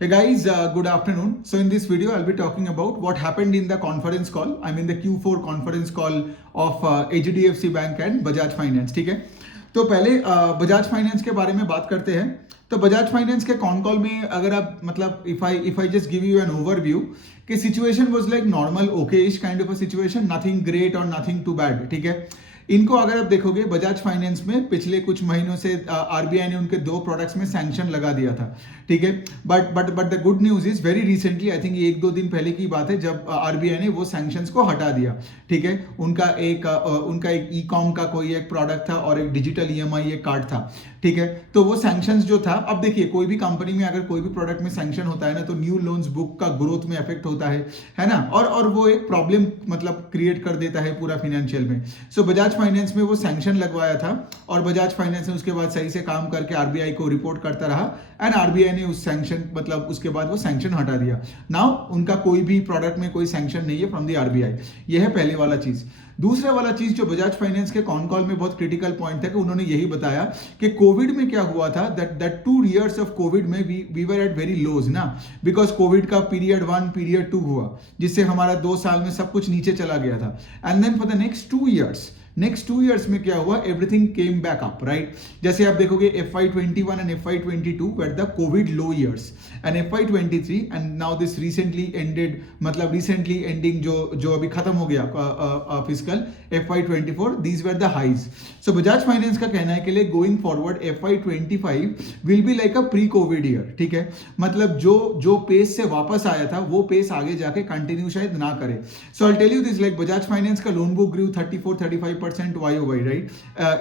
Hey guys, good afternoon. So in this video, I'll be talking about what happened in the conference call. I mean the Q4 conference call of HDFC Bank and Bajaj Finance. ठीक है, तो पहले Bajaj finance के बारे में बात करते हैं. तो बजाज फाइनेंस के कॉन कॉल में अगर आप मतलब if I just give you an overview कि situation was like normal okay ish kind of a situation, nothing great और नथिंग टू बैड. ठीक है, इनको अगर आप देखोगे बजाज फाइनेंस में पिछले कुछ महीनों से आरबीआई ने उनके दो प्रोडक्ट्स में सैंक्शन लगा दिया था. ठीक है, but the good news is very recently, I think एक दो दिन पहले की बात है, जब आरबीआई ने वो सैंक्शंस को हटा दिया. ठीक है, उनका एक ई कॉम का कोई एक प्रोडक्ट था और एक डिजिटल ईएमआई एक कार्ड था. ठीक है, तो वो सैंक्शंस जो था, अब देखिए कोई भी कंपनी में अगर कोई भी प्रोडक्ट में सैंक्शन होता है ना, तो न्यू लोन्स बुक का ग्रोथ में इफेक्ट होता है ना, और वो एक प्रॉब्लम मतलब क्रिएट कर देता है पूरा फाइनेंशियल में. सो बजाज फाइनेंस में वो सैंक्शन लगवाया था और बजाज फाइनेंस ने उसके बाद सही से काम करके आरबीआई को रिपोर्ट करता रहा एंड आरबीआई ने उस सैंक्शन मतलब उसके बाद वो सैंक्शन हटा दिया. नाउ उनका कोई भी प्रोडक्ट में कोई सैंक्शन नहीं है फ्रॉम द आरबीआई. ये है पहले वाला चीज. दूसरा वाला चीज जो बजाज फाइनेंस के कॉन कॉल में बहुत क्रिटिकल पॉइंट था कि उन्होंने यही बताया कि कोविड में क्या हुआ था, दैट 2 years ऑफ कोविड में वी वर एट वेरी लोज ना, बिकॉज कोविड का पीरियड 1 पीरियड 2 हुआ जिससे हमारा 2 साल में सब कुछ नीचे चला गया था. And then for the next 2 years में क्या हुआ, everything came back up, right. जैसे आप देखोगे FY21 and FY22 were the covid low years and FY23 and now this recently ended, मतलब रिसेंटली एंडिंग जो अभी खत्म हो गया fiscal FY24, these were the highs. So Bajaj finance का कहना है कि लिए going forward FY25 will be like a pre covid year. ठीक है, मतलब जो पेस से वापस आया था वो पेस आगे जाके कंटिन्यू शायद ना करे. So I tell you this, like Bajaj finance का loan book grew 34-35% YOY, right,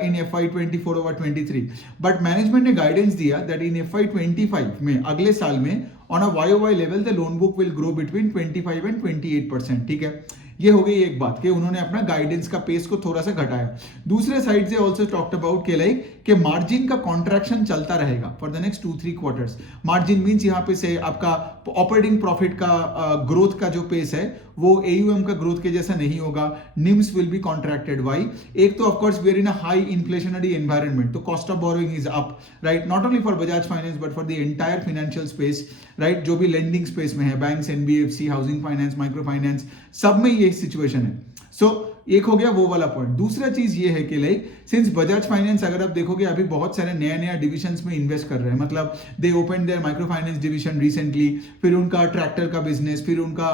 in FY24 over 23. But management ने गाइडेंस दिया दैट इन FY25 में, अगले साल में, on a YOY level the loan book will grow between 25 and 28%. ठीक है, ये हो गई एक बात कि उन्होंने अपना गाइडेंस का पेस को थोड़ा सा घटाया. दूसरे साइड से ऑल्सो टॉक्ट अबाउट के लाइक कि मार्जिन का कॉन्ट्रैक्शन चलता रहेगा for the next 2-3 quarters. Margin means यहाँ पे से आपका ऑपरेटिंग प्रॉफिट का ग्रोथ का जो पेस है वो AUM का ग्रोथ के जैसा नहीं होगा. NIMs will be contracted. Why? एक तो of course we are in a high inflationary environment, तो cost of borrowing is up, right, not only for Bajaj finance but for the entire financial space, right, जो भी lending space में है, banks, NBFC, housing finance, micro finance, सब में ये situation है. सो एक हो गया वो वाला पॉइंट. दूसरा चीज ये है कि लाइक सिंस बजाज फाइनेंस अगर आप देखोगे अभी बहुत सारे नया डिविजन्स में इन्वेस्ट कर रहे हैं, मतलब दे open there micro finance division recently, फिर उनका ट्रैक्टर का बिजनेस, फिर उनका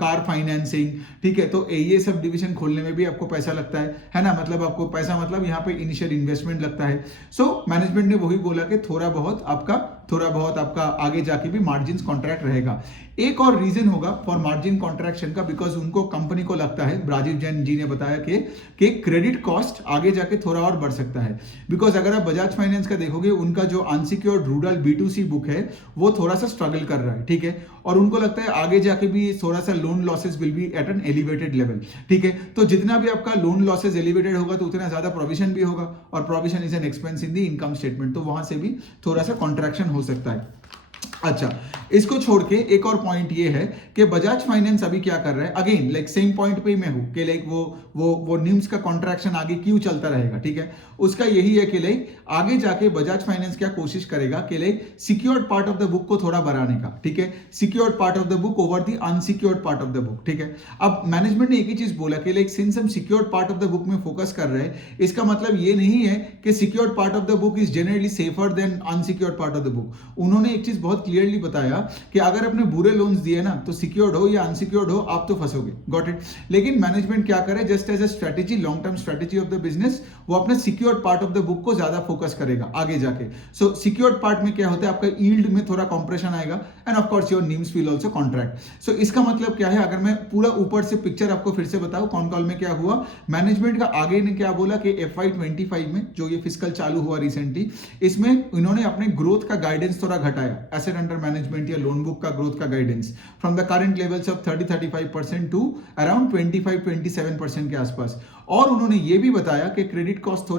कार फाइनेंसिंग. ठीक है, तो ये सब डिवीजन खोलने में भी आपको पैसा लगता है ना, मतलब आपको पैसा मतलब यहाँ पे इनिशियल इन्वेस्टमेंट लगता है. सो मैनेजमेंट ने वही बोला कि थोड़ा बहुत आपका आगे जाके भी मार्जिन कॉन्ट्रैक्ट रहेगा. एक और रीजन होगा फॉर मार्जिन कॉन्ट्रैक्शन का, बिकॉज उनको कंपनी को लगता है, राजीव जैन जी ने बताया कि क्रेडिट कॉस्ट आगे जाके थोड़ा और बढ़ सकता है. बिकॉज अगर आप बजाज फाइनेंस का देखोगे, उनका जो अनसिक्योर्ड रूरल B2C बुक है वो थोड़ा सा स्ट्रगल कर रहा है. ठीक है, और उनको लगता है आगे जाके भी थोड़ा सा loan losses will be at an elevated level. ठीक है, तो जितना भी आपका लोन लॉसेस एलिवेटेड होगा तो उतना ज्यादा प्रोविजन भी होगा, और provision is an expense in the income statement, तो वहां से भी थोड़ा सा कॉन्ट्रैक्शन हो सकता है. अच्छा, इसको छोड़ के एक और पॉइंट ये है कि बजाज फाइनेंस अभी क्या कर रहा है, अगेन लाइक सेम पॉइंट पे ही मैं हूं कि लाइक वो निम्स का कॉन्ट्रैक्शन आगे क्यों चलता रहेगा. ठीक है, उसका यही है कि लाइक आगे जाके बजाज फाइनेंस क्या कोशिश करेगा कि like secured part of the book को थोड़ा बढ़ाने का. ठीक है, secured part of the book over the unsecured part of the book. ठीक है, अब मैनेजमेंट ने एक ही चीज बोला कि लाइक सिंस हम secured part of the book में फोकस कर रहे हैं, इसका मतलब ये नहीं है कि secured part of the book is generally safer than unsecured part of the book. उन्होंने एक चीज बहुत क्लियरली बताया कि अगर आपने बुरे लोन्स दिए ना, तो सिक्योर्ड हो या अनसिक्योर्ड हो, आप तो फंसोगे. Got it. लेकिन मैनेजमेंट क्या करे, just as a strategy, long term strategy of the business, वो अपने secured part of the book को ज्यादा फोकस करेगा आगे जाके. सो सिक्योर्ड पार्ट में क्या होता है, आपका यील्ड में थोड़ा कंप्रेशन आएगा and of course your NIMs will also contract. So इसका मतलब क्या है, अगर मैं पूरा ऊपर से पिक्चर आपको फिर से बताऊं कॉन कॉल में क्या हुआ, मैनेजमेंट का आगे ने क्या बोला कि FY25 में जो ये फिस्कल चालू हुआ रिसेंटली, इसमें इन्होंने अपने ग्रोथ का गाइडेंस थोड़ा घटाया, एसेट अंडर मैनेजमेंट या लोन बुक का ग्रोथ का guidance, from the current levels of 30-35% to around 25-27% के आसपास. और उन्होंने ये भी बताया कि क्रेडिट कॉस्ट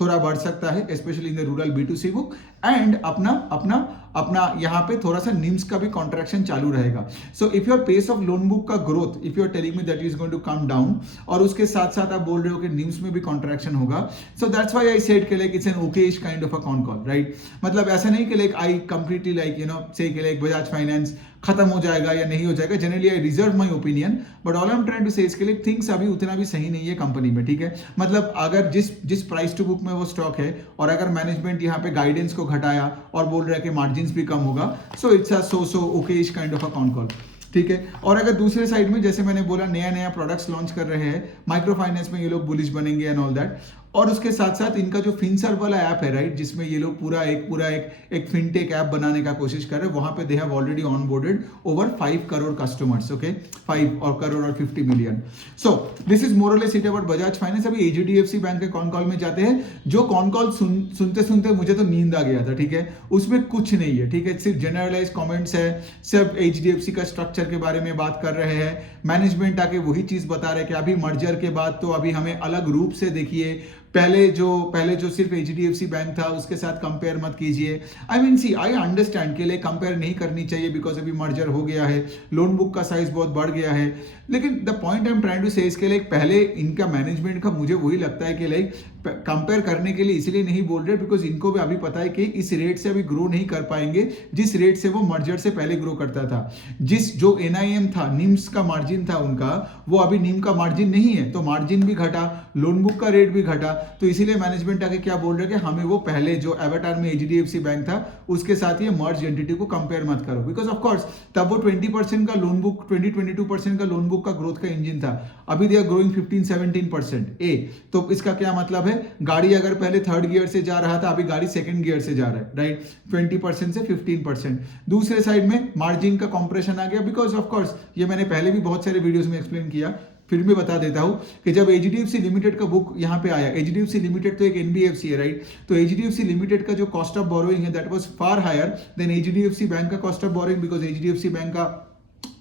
थोड़ा बढ़ सकता है, specially in the rural B2C book, and अपना अपना यहाँ पे थोड़ा सा निम्स का भी कॉन्ट्रैक्शन चालू रहेगा. So if your pace of loan book का growth, if you are telling me that is going to come down, और उसके साथ साथ आप बोल रहे हो कि निम्स में भी कॉन्ट्रैक्शन होगा, so that's why I said कि like it's an okayish kind of a con call, right. मतलब ऐसा नहीं कि लाइक आई कंप्लीटली लाइक से कि लाइक बजाज फाइनेंस खत्म हो जाएगा या नहीं हो जाएगा. Generally I reserve my opinion, but all I am trying to say इसके लिए थिंग्स अभी उतना भी सही नहीं है कंपनी में, ठीक है. मतलब अगर जिस प्राइस टू बुक में वो स्टॉक है, और अगर मैनेजमेंट यहाँ पे गाइडेंस को घटाया और बोल रहा है कि मार्जिन भी कम होगा, so it's a so Okesh kind of a con call, ठीक है. और अगर दूसरे साइड में जैसे मैंने बोला नया प्रोडक्ट्स लॉन्च कर रहे हैं, माइक्रो फाइनेंस में ये लोग बुलिश बनेंगे एंड ऑल दैट, और उसके साथ साथ इनका जो फिनसर्व वाला ऐप है, राइट, जिसमें ये लोग पूरा एक फिनटेक ऐप बनाने का कोशिश कर रहे हैं, वहां पे they have already onboarded over 5 crore customers, okay, 5 और करोड़ और 50 million. So this is more और less it about Bajaj finance. अभी एचडीएफसी बैंक के कॉन कॉल में जाते हैं. जो कॉन कॉल सुनते सुनते मुझे तो नींद आ गया था, ठीक है. उसमें कुछ नहीं है, ठीक है, सिर्फ जनरलाइज कमेंट्स है, सिर्फ एचडीएफसी का स्ट्रक्चर के बारे में बात कर रहे हैं. मैनेजमेंट आके वही चीज बता रहे हैं कि अभी मर्जर के बाद तो अभी हमें अलग रूप से देखिए, पहले जो सिर्फ एचडीएफसी बैंक था उसके साथ कंपेयर मत कीजिए. I mean C I understand के लिए कंपेयर नहीं करनी चाहिए बिकॉज अभी मर्जर हो गया है, लोन बुक का साइज बहुत बढ़ गया है. लेकिन the point I am trying to say इसके लिए पहले इनका मैनेजमेंट का मुझे वही लगता है कि लाइक कंपेयर करने के लिए इसलिए नहीं बोल रहे बिकॉज इनको भी अभी पता है कि इस रेट से अभी ग्रो नहीं कर पाएंगे जिस रेट से वो मर्जर से पहले ग्रो करता था. जो एनआईएम था, निम्स का मार्जिन था उनका, वो अभी निम का मार्जिन नहीं है, तो मार्जिन भी घटा, लोन बुक का रेट भी घटा. तो इसीलिए मैनेजमेंट आके क्या बोल रहे हैं कि हमें वो पहले जो एवेटार में एचडीएफसी बैंक था उसके साथ ये मर्ज एंटिटी को कंपेयर मत करो, बिकॉज ऑफ कोर्स तब वो 20% का लोन बुक 20-22% का लोन बुक का ग्रोथ का इंजन था. अभी दे आर ग्रोइंग 15-17%. तो इसका क्या मतलब है, गाड़ी अगर पहले थर्ड गियर से जा रहा था, अभी गाड़ी सेकंड गियर से जा रहा है, राइट, 20% से 15%. दूसरे साइड में मार्जिन का कॉम्प्रेशन आ गया बिकॉज ऑफ कोर्स, ये मैंने पहले भी बहुत सारे वीडियोस में एक्सप्लेन किया, फिर भी बता देता हूं कि जब एचडीएफसी लिमिटेड का बुक यहां पे आया, एचडीएफसी लिमिटेड तो एक एनबीएफसी है, राइट, तो एचडीएफसी लिमिटेड का जो कॉस्ट ऑफ बोरोइंग है that was far higher than HDFC bank का cost of borrowing, because HDFC bank का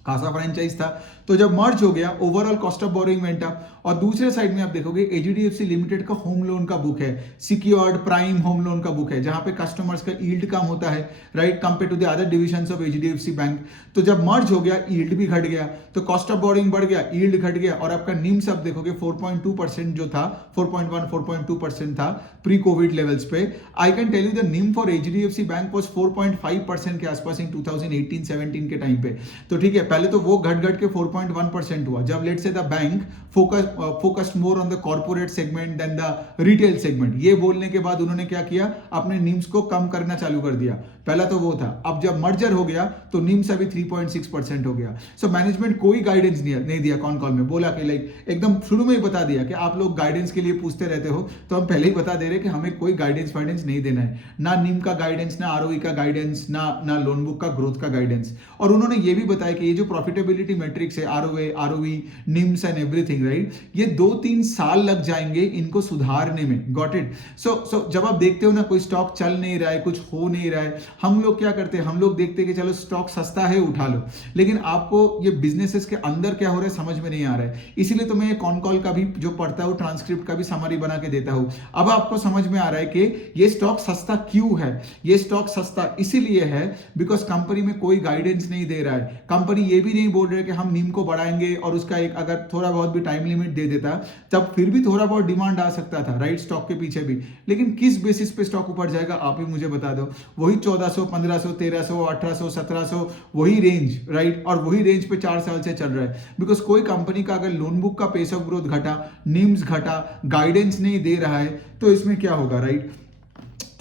खासा फ्रेंचाइज था. तो जब मर्ज हो गया overall cost of borrowing went up. और दूसरे साइड में आप देखोगे एचडीएफसी लिमिटेड का होम लोन का बुक है, सिक्योर्ड प्राइम होम लोन का बुक है, जहां पे कस्टमर्स का यील्ड कम होता है, right, compare to the other divisions of HDFC bank. तो जब मर्ज हो गया यील्ड भी घट गया, तो कॉस्ट ऑफ बोरोइंग बढ़ गया, यील्ड घट गया, और आपका निम्स आप देखोगे 4.2% जो था, 4.1-4.2% था प्री कोविड लेवल्स पे. I can tell you the NIM for HDFC bank was 4.5% के आसपास इन 2018-17 के टाइम पे. तो ठीक है, पहले तो वो घट के 4.1% हुआ जब let's say the bank focused more on the corporate segment then the retail segment. ये बोलने के बाद उन्होंने क्या किया, अपने निम्स को कम करना चालू कर दिया. पहला तो वो था. अब जब मर्जर हो गया तो निम्स अभी 3.6% हो गया. सो मैनेजमेंट कोई गाइडेंस नहीं दिया कॉन कॉल में, बोला कि लाइक एकदम शुरू में ही बता दिया कि आप लोग गाइडेंस के लिए पूछते रहते हो, तो हम पहले ही बता दे रहे कि हमें कोई गाइडेंस नहीं देना है, ना निम का गाइडेंस, ना आरओई का गाइडेंस, ना लोन बुक का ग्रोथ का गाइडेंस. और उन्होंने ये भी बताया कि ये जो प्रॉफिटेबिलिटी मैट्रिक्स है, ROE, NIMS and everything, right, ये 2-3 साल लग जाएंगे इनको सुधारने में. Got it. सो जब आप देखते हो ना कोई स्टॉक चल नहीं रहा है, कुछ हो नहीं रहा है, हम लोग क्या करते हैं, हम लोग देखते हैं कि चलो स्टॉक सस्ता है उठा लो, लेकिन आपको ये बिजनेसेस के अंदर क्या हो रहा है समझ में नहीं आ रहा है. इसीलिए तो मैं ये कॉन कॉल का भी जो पढ़ता हूं, ट्रांसक्रिप्ट का भी समरी बना के देता हूं. अब आपको समझ में आ रहा है कि ये स्टॉक सस्ता क्यों है. ये स्टॉक सस्ता इसीलिए है बिकॉज कंपनी में कोई गाइडेंस नहीं दे रहा है. कंपनी ये भी नहीं बोल रहे कि हम निम को बढ़ाएंगे, और उसका एक अगर थोड़ा बहुत भी टाइम लिमिट दे देता तब फिर भी थोड़ा बहुत डिमांड आ सकता था, राइट, स्टॉक के पीछे भी. लेकिन किस बेसिस पे स्टॉक ऊपर जाएगा आप ही मुझे बता दो. वही 1400, 1500, 1300, 1800, 1700 वही रेंज, राइट, और वही रेंज पे 4 साल से चल रहा है. बिकॉज कोई कंपनी का अगर लोन बुक का पेस ऑफ ग्रोथ घटा, निम्स घटा, गाइडेंस नहीं दे रहा है, तो इसमें क्या होगा, राइट.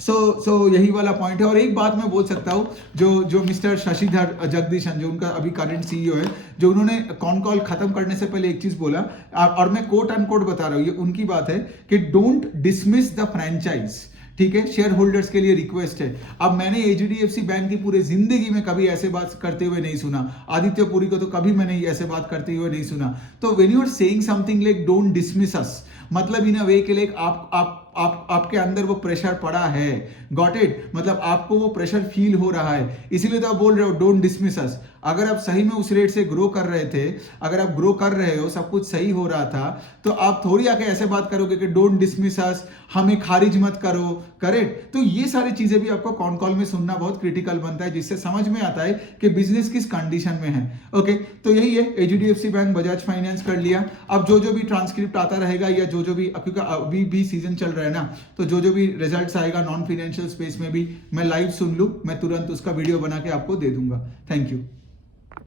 सो यही वाला पॉइंट है. और एक बात मैं बोल सकता हूं, जो मिस्टर शशिधर जगदीशन, जो उनका अभी करंट सीईओ है, जो उन्होंने कॉन कॉल खत्म करने से पहले एक चीज बोला, और मैं कोट अनकोट बता रहा हूं, ये उनकी बात है कि डोंट डिसमिस द फ्रेंचाइज. ठीक है, शेयर होल्डर्स के लिए रिक्वेस्ट है. अब मैंने एचडीएफसी बैंक की पूरी जिंदगी में कभी ऐसे बात करते हुए नहीं सुना, आदित्य पुरी को तो कभी मैंने ऐसे बात करते हुए नहीं सुना. तो when you are saying something like don't dismiss us, मतलब इन अ वे के लाइक आपके अंदर वो प्रेशर पड़ा है, गॉट इट, मतलब आपको वो प्रेशर फील हो रहा है, इसीलिए तो आप बोल रहे हो डोंट डिसमिस अस। अगर आप सही में उस रेट से ग्रो कर रहे थे, अगर आप ग्रो कर रहे हो, सब कुछ सही हो रहा था, तो आप थोड़ी आके ऐसे बात करोगे कि डोंट डिसमिस अस, हमें खारिज मत करो, करेक्ट। तो ये सारी चीजें भी आपको कॉन कॉल में सुनना बहुत क्रिटिकल बनता है, जिससे समझ में आता है कि बिजनेस किस कंडीशन में है। ओके, तो यही है, एचडीएफसी बैंक, बजाज फाइनेंस कर लिया। अब जो जो भी ट्रांसक्रिप्ट आता रहेगा या जो जो भी, क्योंकि अभी भी सीजन चल रहा है ना, तो जो जो भी रिजल्ट्स आएगा नॉन फाइनेंशियल स्पेस में भी मैं लाइव सुन लूं, मैं तुरंत उसका वीडियो बना के आपको दे दूंगा। Thank you.